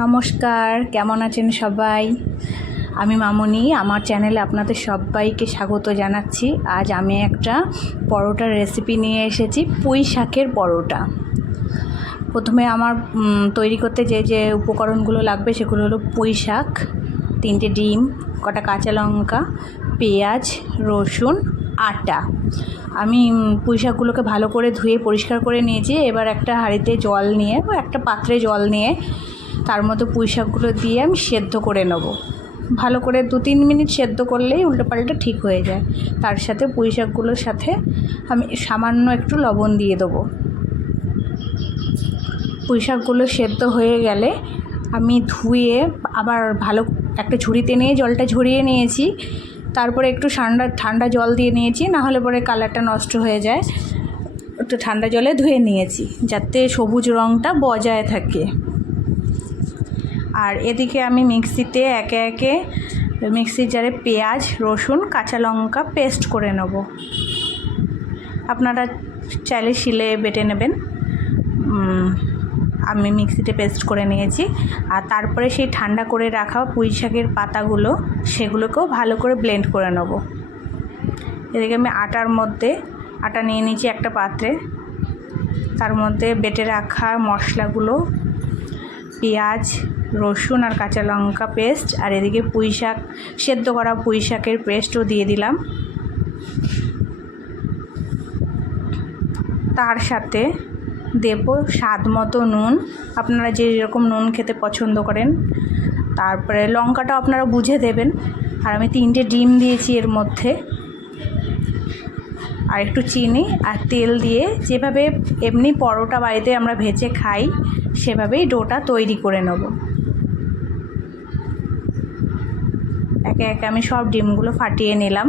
নমস্কার, কেমন আছেন সবাই? আমি মামনি, আমার চ্যানেলে আপনাদের সবাইকে স্বাগত জানাচ্ছি। আজ আমি একটা পরোটার রেসিপি নিয়ে এসেছি, পুঁই শাকের পরোটা। প্রথমে আমার তৈরি করতে যে যে উপকরণগুলো লাগবে সেগুলো হলো পুঁই শাক, তিনটে ডিম, কটা কাঁচা লঙ্কা, পেঁয়াজ, রসুন, আটা। আমি পুঁই শাকগুলোকে ভালো করে ধুয়ে পরিষ্কার করে নিয়েছি। এবার একটা হাঁড়িতে জল নিয়ে, একটা পাত্রে জল নিয়ে তার মধ্যে পুঁই শাকগুলো দিয়ে আমি সেদ্ধ করে নেব। ভালো করে দু তিন মিনিট সেদ্ধ করলেই উল্টোপাল্টা ঠিক হয়ে যায়। তার সাথে পুঁই শাকগুলোর সাথে আমি সামান্য একটু লবণ দিয়ে দেবো। পুঁই শাকগুলো সেদ্ধ হয়ে গেলে আমি ধুয়ে আবার ভালো একটা ঝুড়িতে নিয়ে জলটা ঝরিয়ে নিয়েছি। তারপরে একটু ঠান্ডা ঠান্ডা জল দিয়ে নিয়েছি, না হলে পরে কালারটা নষ্ট হয়ে যায়। একটু ঠান্ডা জলে ধুয়ে নিয়েছি, যাতে সবুজ রঙটা বজায় থাকে। আর এদিকে আমি মিক্সিতে একে একে মিক্সির জারে পেঁয়াজ, রসুন, কাঁচা লঙ্কা পেস্ট করে নেব। আপনারা চাইলে শিলে বেটে নেবেন। আমি মিক্সিতে পেস্ট করে নিয়েছি। আর তারপরে সেই ঠান্ডা করে রাখা পুঁই শাকের পাতাগুলো, সেগুলোকেও ভালো করে ব্লেন্ড করে নেব। এদিকে আমি আটার মধ্যে, আটা নিয়ে নিয়েছি একটা পাত্রে। তার মধ্যে বেটে রাখা মশলাগুলো, পেঁয়াজ রসুন আর কাঁচা লঙ্কা পেস্ট আর এদিকে পুঁই শাক, সেদ্ধ করা পুঁই শাকের পেস্টও দিয়ে দিলাম। তার সাথে দেব স্বাদ মতো নুন। আপনারা যে যেরকম নুন খেতে পছন্দ করেন, তারপরে লঙ্কাটাও আপনারা বুঝে দেবেন। আর আমি তিনটে ডিম দিয়েছি এর মধ্যে। আর একটু চিনি আর তেল দিয়ে যেভাবে এমনি পরোটা বাড়িতে আমরা ভেজে খাই, সেভাবেই ডোটা তৈরি করে নেব। একে একে আমি সব ডিমগুলো ফাটিয়ে নিলাম।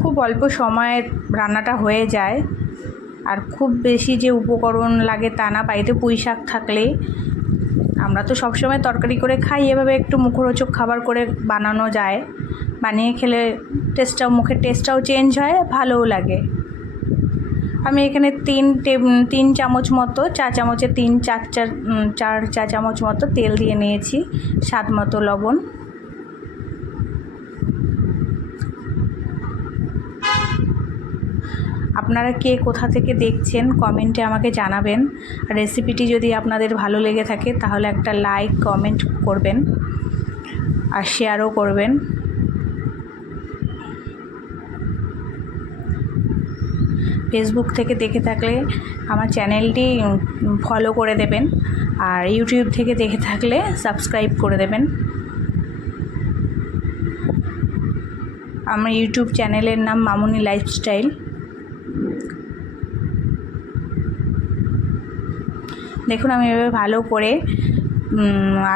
খুব অল্প সময়ে রান্নাটা হয়ে যায়। আর খুব বেশি যে উপকরণ লাগে তা না, বাড়িতে পুঁই শাক থাকলে আমরা তো সবসময় তরকারি করে খাই, এভাবে একটু মুখরোচক খাবার করে বানানো যায়। বানিয়ে খেলে টেস্টটাও মুখের টেস্টটাও চেঞ্জ হয়, ভালোও লাগে। আমি এখানে তিন তিন চামচ মতো, চা চামচে তিন, চার চার চার চা চামচ মতো তেল দিয়ে নিয়েছি, স্বাদ মতো লবণ। আপনারা কে কোথা থেকে দেখছেন, কমেন্টে আমাকে জানাবেন। রেসিপিটি যদি আপনাদের ভালো লেগে থাকে, তাহলে একটা লাইক, কমেন্ট করবেন আর শেয়ারও করবেন। ফেসবুক থেকে দেখে থাকলে আমার চ্যানেলটি ফলো করে দেবেন। আর ইউটিউব থেকে দেখে থাকলে সাবস্ক্রাইব করে দেবেন। আমার ইউটিউব চ্যানেলের নাম মামুনি লাইফস্টাইল দেখুন, আমি এভাবে ভালো করে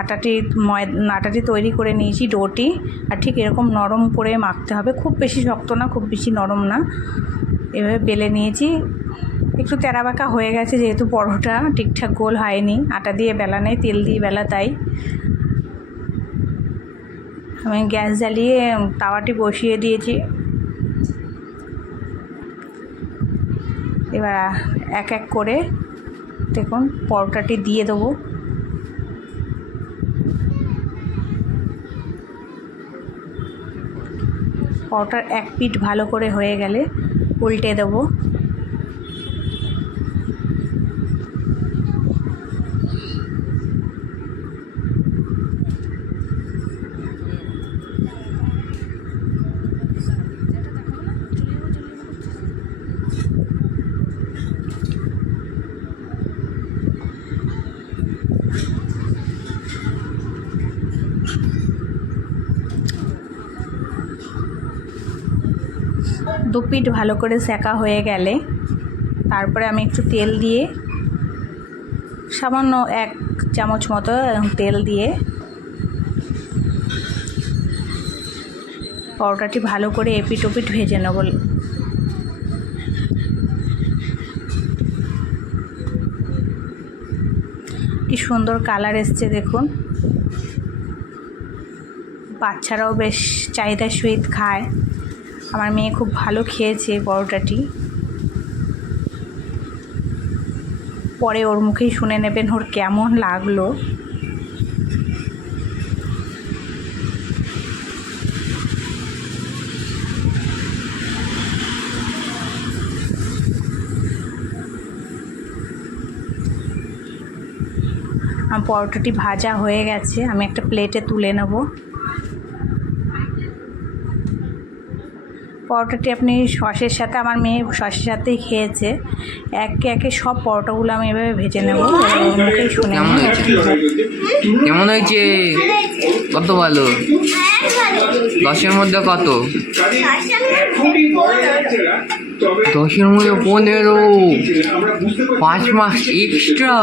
আটাটি ময়, আটাটি তৈরি করে নিয়েছি, ডোটি। আর ঠিক এরকম নরম করে মাখতে হবে। খুব বেশি শক্ত না, খুব বেশি নরম না। এভাবে বেলে নিয়েছি। একটু তেরাবাঁকা হয়ে গেছে যেহেতু পরোটা, ঠিকঠাক গোল হয়নি। আটা দিয়ে বেলা নেই, তেল দিয়ে বেলা তাই। আমি গ্যাস জ্বালিয়ে তাওয়াটি বসিয়ে দিয়েছি। এবার এক এক করে দেখুন পরোটাটি দিয়ে দেবো। পরোটার এক পিঠ ভালো করে হয়ে গেলে উল্টে দেবো। দু পিঠ ভালো করে সেকা হয়ে গেলে তারপরে আমি একটু তেল দিয়ে সামান্য এক চামচ মতো তেল দিয়ে পরোটাটি ভালো করে এপিট ওপিট ভেজে নেব। কি সুন্দর কালার এসছে দেখুন। বাচ্চারাও বেশ চাহিদার সহিত খায়। আমার মেয়ে খুব ভালো খেয়েছে পরোটাটি। পরে ওর মুখেই শুনে নেবেন ওর কেমন লাগল। পরোটাটি ভাজা হয়ে গেছে, আমি একটা প্লেটে তুলে নেব। পরোটাটি আপনি সসের সাথে আমার মেয়ে সসের সাথেই খেয়েছে। একে একে সব পরোটাগুলো আমি এভাবে ভেজে নেব। মুখেই শুনে কেমন হয়েছে? কত ভালো? দশের মধ্যে কত? দশের মধ্যে পনেরো। পাঁচ মাস এক্সট্রা